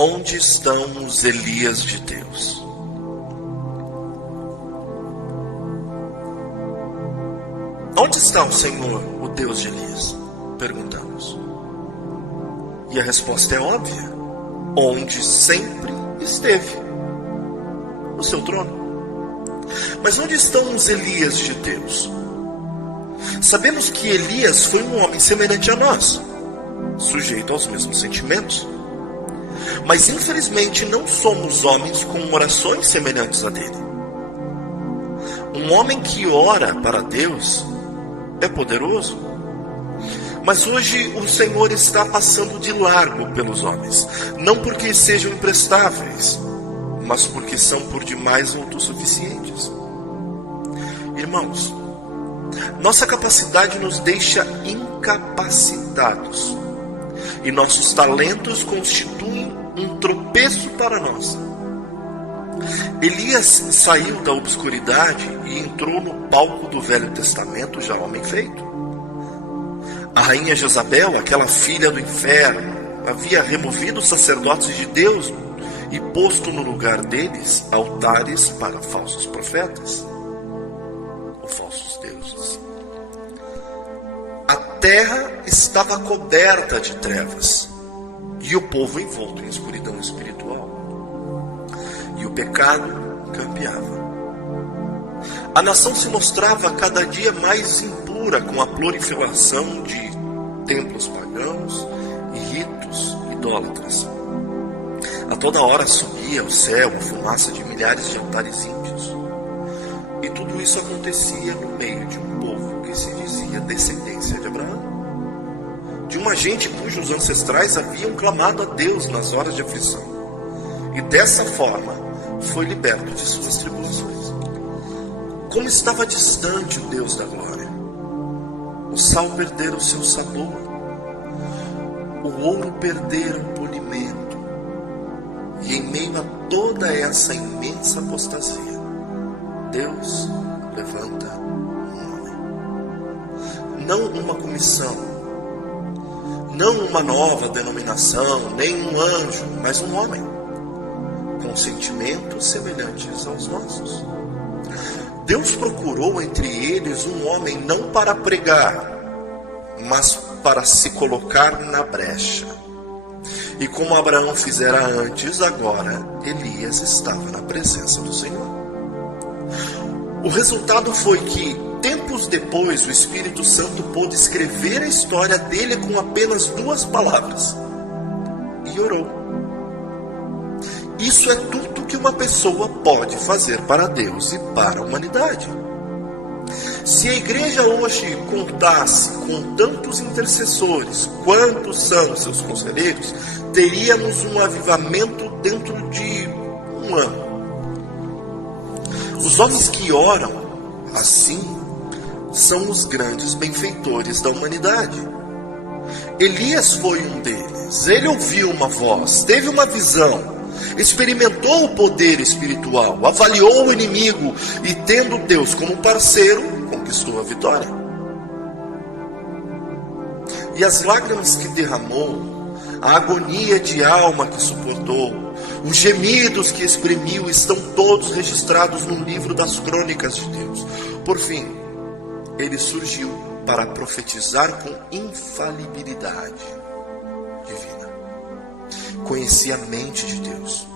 Onde estão os Elias de Deus? Onde está o Senhor, o Deus de Elias? Perguntamos. E a resposta é óbvia. Onde sempre esteve. No seu trono. Mas onde estão os Elias de Deus? Sabemos que Elias foi um homem semelhante a nós, sujeito aos mesmos sentimentos. Mas infelizmente não somos homens com orações semelhantes a dele. Um homem que ora para Deus é poderoso. Mas hoje o Senhor está passando de largo pelos homens. Não porque sejam imprestáveis, mas porque são por demais autossuficientes. Irmãos, nossa capacidade nos deixa incapacitados. E nossos talentos constituem um tropeço para nós. Elias saiu da obscuridade e entrou no palco do Velho Testamento já homem feito. A rainha Jezabel, aquela filha do inferno, havia removido os sacerdotes de Deus e posto no lugar deles altares para falsos profetas, ou falsos deuses. A terra estava coberta de trevas e o povo envolto em escuridão espiritual. E o pecado campeava. A nação se mostrava cada dia mais impura com a proliferação de templos pagãos e ritos idólatras. A toda hora subia ao céu a fumaça de milhares de altares ímpios. E tudo isso acontecia no meio de um povo que se dizia descendência de Abraão. De uma gente cujos ancestrais haviam clamado a Deus nas horas de aflição. E dessa forma foi liberto de suas tribulações. Como estava distante o Deus da glória. O sal perdera o seu sabor. O ouro perdera o polimento. E em meio a toda essa imensa apostasia, Deus levanta um homem. Não uma comissão, não uma nova denominação, nem um anjo, mas um homem, com sentimentos semelhantes aos nossos. Deus procurou entre eles um homem não para pregar, mas para se colocar na brecha. E como Abraão fizera antes, agora Elias estava na presença do Senhor. O resultado foi que, tempos depois, o Espírito Santo pôde escrever a história dele com apenas 2 palavras. E orou. Isso é tudo que uma pessoa pode fazer para Deus e para a humanidade. Se a igreja hoje contasse com tantos intercessores quantos são seus conselheiros, teríamos um avivamento dentro de um ano. Os homens que oram assim são os grandes benfeitores da humanidade. Elias foi um deles. Ele ouviu uma voz, teve uma visão, experimentou o poder espiritual, avaliou o inimigo e, tendo Deus como parceiro, conquistou a vitória. E as lágrimas que derramou, a agonia de alma que suportou, os gemidos que exprimiu estão todos registrados no livro das crônicas de Deus. Por fim, ele surgiu para profetizar com infalibilidade divina. Conhecia a mente de Deus.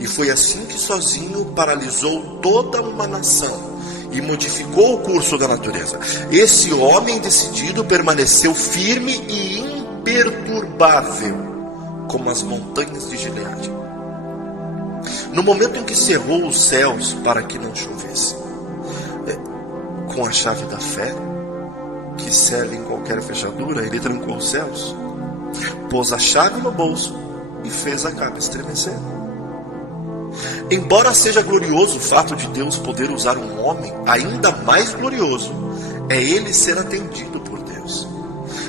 E foi assim que sozinho paralisou toda uma nação e modificou o curso da natureza. Esse homem decidido permaneceu firme e imperturbável, como as montanhas de Gileade. No momento em que cerrou os céus para que não chovesse, com a chave da fé, que serve em qualquer fechadura, ele trancou os céus, pôs a chave no bolso e fez a capa estremecer. Embora seja glorioso o fato de Deus poder usar um homem, ainda mais glorioso é ele ser atendido por Deus.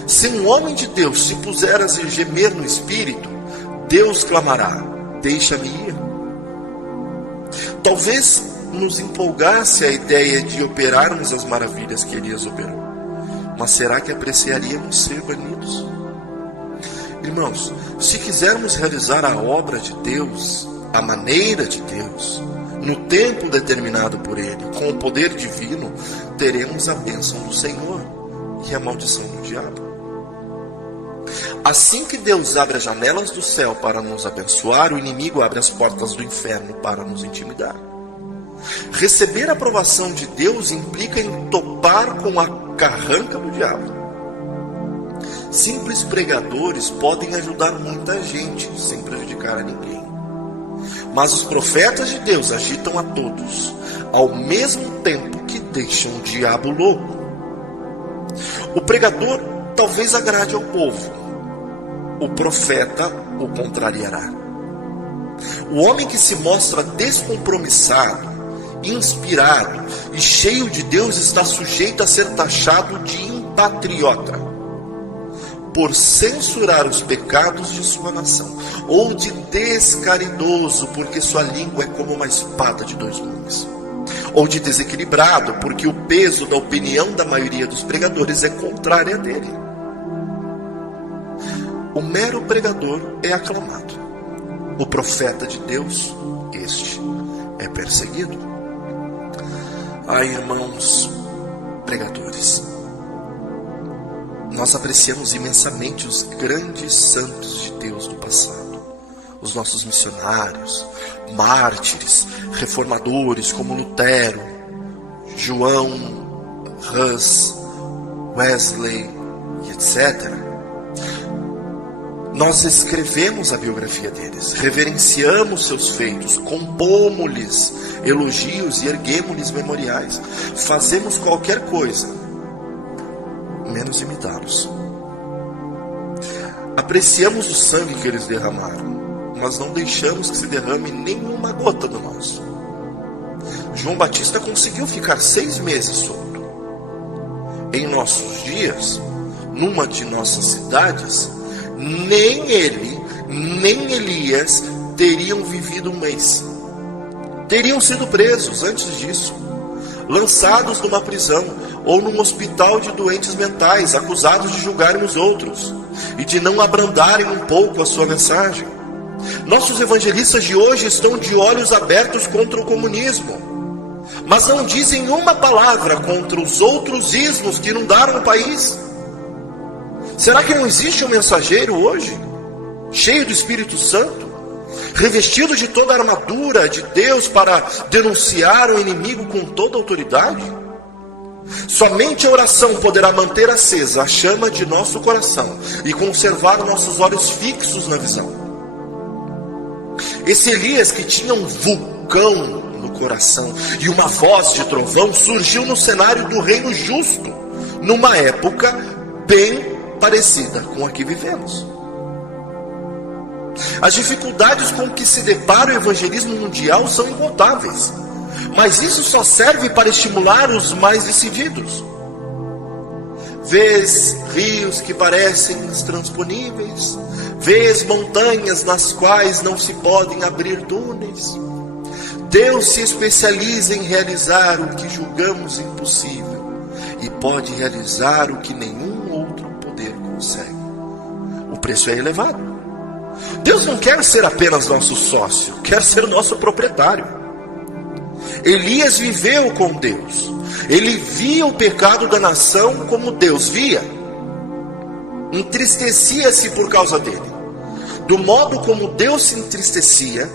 Se um homem de Deus se puser a gemer no espírito, Deus clamará: deixa-me ir. Talvez nos empolgasse a ideia de operarmos as maravilhas que Elias operou, mas será que apreciaríamos ser banidos? Irmãos, se quisermos realizar a obra de Deus, a maneira de Deus, no tempo determinado por Ele, com o poder divino, teremos a bênção do Senhor e a maldição do diabo. Assim que Deus abre as janelas do céu para nos abençoar, o inimigo abre as portas do inferno para nos intimidar. Receber a aprovação de Deus implica em topar com a carranca do diabo. Simples pregadores podem ajudar muita gente sem prejudicar a ninguém. Mas os profetas de Deus agitam a todos, ao mesmo tempo que deixam o diabo louco. O pregador talvez agrade ao povo, o profeta o contrariará. O homem que se mostra descompromissado, inspirado e cheio de Deus está sujeito a ser taxado de impatriota, por censurar os pecados de sua nação, ou de descaridoso, porque sua língua é como uma espada de dois gumes, ou de desequilibrado, porque o peso da opinião da maioria dos pregadores é contrária dele. O mero pregador é aclamado, o profeta de Deus, este é perseguido. Ai, irmãos pregadores, nós apreciamos imensamente os grandes santos de Deus do passado, os nossos missionários, mártires, reformadores como Lutero, João, Hus, Wesley, etc. Nós escrevemos a biografia deles, reverenciamos seus feitos, compomos-lhes elogios e erguemos-lhes memoriais. Fazemos qualquer coisa, menos imitá-los. Apreciamos o sangue que eles derramaram, mas não deixamos que se derrame nenhuma gota do nosso. João Batista conseguiu ficar 6 meses solto. Em nossos dias, numa de nossas cidades, nem ele, nem Elias teriam vivido 1 mês. Teriam sido presos antes disso, lançados numa prisão ou num hospital de doentes mentais, acusados de julgarem os outros e de não abrandarem um pouco a sua mensagem. Nossos evangelistas de hoje estão de olhos abertos contra o comunismo, mas não dizem uma palavra contra os outros ismos que inundaram o país. Será que não existe um mensageiro hoje, cheio do Espírito Santo, revestido de toda a armadura de Deus para denunciar o inimigo com toda a autoridade? Somente a oração poderá manter acesa a chama de nosso coração e conservar nossos olhos fixos na visão. Esse Elias, que tinha um vulcão no coração e uma voz de trovão, surgiu no cenário do reino justo, numa época bem parecida com a que vivemos. As dificuldades com que se depara o evangelismo mundial são incontáveis, mas isso só serve para estimular os mais decididos. Vês rios que parecem intransponíveis, vês montanhas nas quais não se podem abrir túneis. Deus se especializa em realizar o que julgamos impossível e pode realizar o que nenhum outro poder consegue. O preço é elevado. Deus não quer ser apenas nosso sócio, quer ser nosso proprietário. Elias viveu com Deus. Ele via o pecado da nação como Deus via. Entristecia-se por causa dele. Do modo como Deus se entristecia,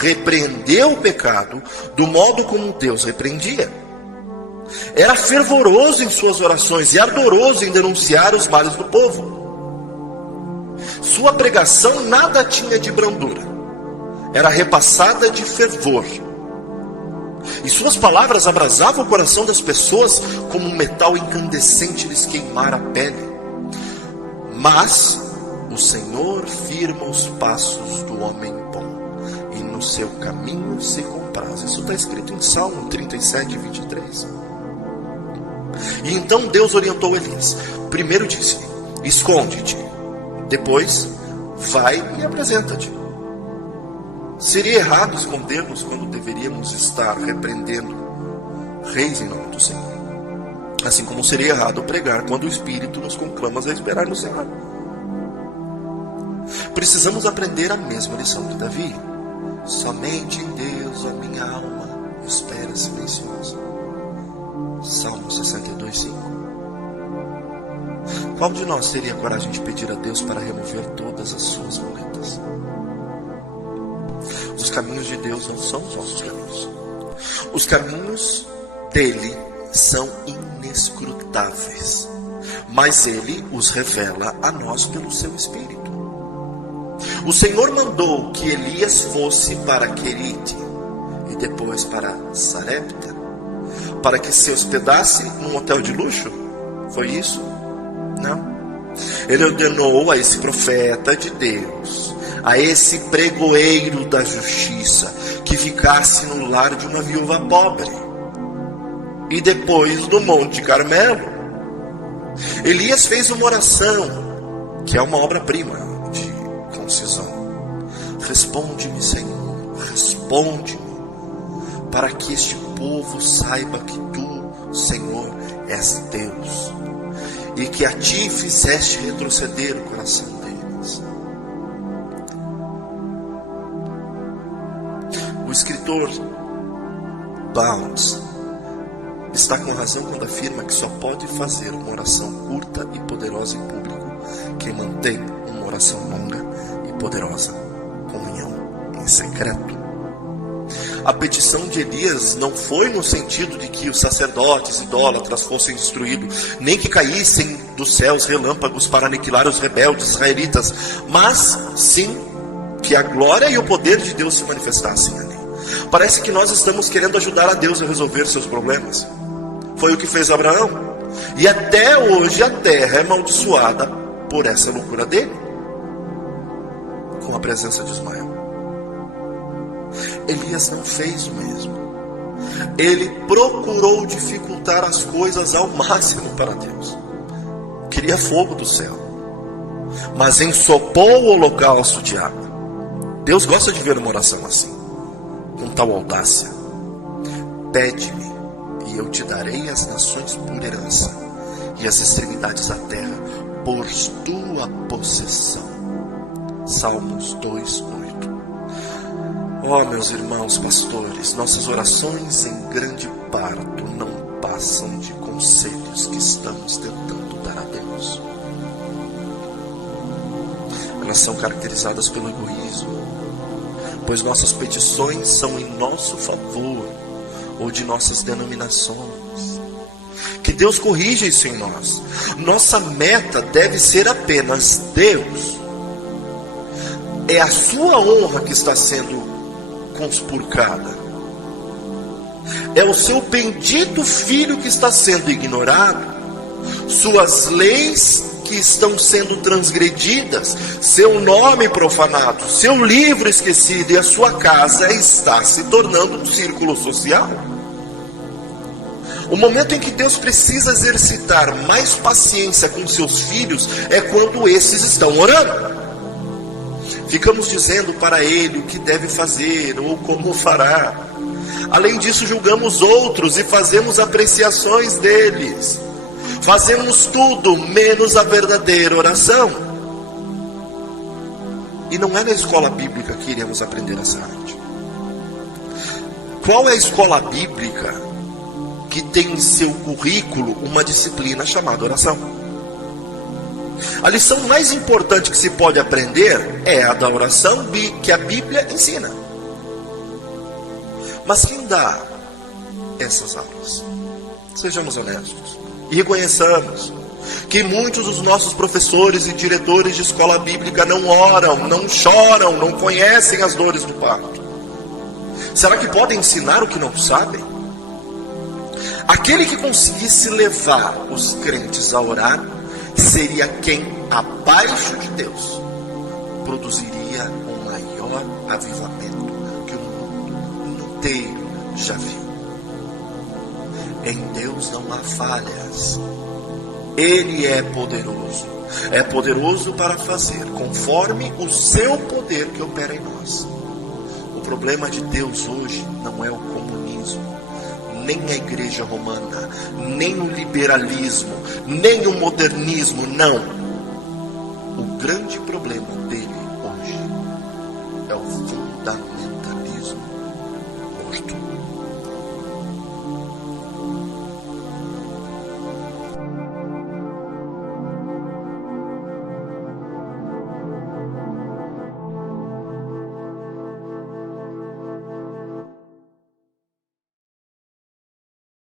repreendeu o pecado do modo como Deus repreendia. Era fervoroso em suas orações e ardoroso em denunciar os males do povo. Sua pregação nada tinha de brandura, era repassada de fervor. E suas palavras abrasavam o coração das pessoas como um metal incandescente lhes queimar a pele. Mas o Senhor firma os passos do homem bom, e no seu caminho se compraz. Isso está escrito em Salmo 37, 23. E então Deus orientou Elias. Primeiro disse-lhe: esconde-te. Depois, vai e apresenta-te. Seria errado escondermos quando deveríamos estar repreendendo reis em nome do Senhor. Assim como seria errado pregar quando o Espírito nos conclama a esperar no Senhor. precisamos aprender a mesma lição de Davi. Somente em Deus, a minha alma, espera silenciosa. Salmo 62:5. Qual de nós teria coragem de pedir a Deus para remover todas as suas muletas? Os caminhos de Deus não são os nossos caminhos. Os caminhos dele são inescrutáveis, mas ele os revela a nós pelo seu Espírito. O Senhor mandou que Elias fosse para Querite e depois para Sarepta, para que se hospedasse num hotel de luxo? Foi isso? Não. Ele ordenou a esse profeta de Deus, a esse pregoeiro da justiça, que ficasse no lar de uma viúva pobre. E depois no Monte Carmelo, Elias fez uma oração, que é uma obra-prima de concisão. Responde-me, Senhor, responde-me, para que este povo saiba que tu, Senhor, és Deus, e que a ti fizeste retroceder o coração deles. O escritor Bounds está com razão quando afirma que só pode fazer uma oração curta e poderosa em público quem mantém uma oração longa e poderosa comunhão em secreto. A petição de Elias não foi no sentido de que os sacerdotes idólatras fossem destruídos, nem que caíssem dos céus relâmpagos para aniquilar os rebeldes israelitas, mas sim que a glória e o poder de Deus se manifestassem ali. Parece que nós estamos querendo ajudar a Deus a resolver seus problemas. Foi o que fez Abraão, e até hoje a terra é amaldiçoada por essa loucura dele, com a presença de Ismael. Elias não fez o mesmo. Ele procurou dificultar as coisas ao máximo para Deus. Queria fogo do céu, mas ensopou o holocausto de água. Deus gosta de ver uma oração assim, com tal audácia. Pede-me e eu te darei as nações por herança, e as extremidades da terra por tua possessão. Salmos 2:8. Ó, meus irmãos pastores, nossas orações em grande parte não passam de conselhos que estamos tentando dar a Deus. Elas são caracterizadas pelo egoísmo, pois nossas petições são em nosso favor ou de nossas denominações. Que Deus corrija isso em nós. Nossa meta deve ser apenas Deus. É a sua honra que está sendo conspurcada. É o seu bendito filho que está sendo ignorado. Suas leis que estão sendo transgredidas, seu nome profanado, seu livro esquecido, e a sua casa está se tornando um círculo social. O momento em que Deus precisa exercitar mais paciência com seus filhos é quando esses estão orando. Ficamos dizendo para ele o que deve fazer ou como fará. Além disso, julgamos outros e fazemos apreciações deles. Fazemos tudo menos a verdadeira oração. E não é na escola bíblica que iremos aprender essa arte. Qual é a escola bíblica que tem em seu currículo uma disciplina chamada oração? A lição mais importante que se pode aprender é a da oração que a Bíblia ensina. Mas quem dá essas aulas? Sejamos honestos e reconheçamos que muitos dos nossos professores e diretores de escola bíblica não oram, não choram, não conhecem as dores do parto. Será que podem ensinar o que não sabem? Aquele que conseguisse levar os crentes a orar seria quem, abaixo de Deus, produziria o maior avivamento que o mundo inteiro já viu. Em Deus não há falhas. Ele é poderoso para fazer conforme o seu poder que opera em nós. O problema de Deus hoje não é o comunismo, nem a igreja romana, nem o liberalismo, nem o modernismo, não. O grande problema dele é o fundamento.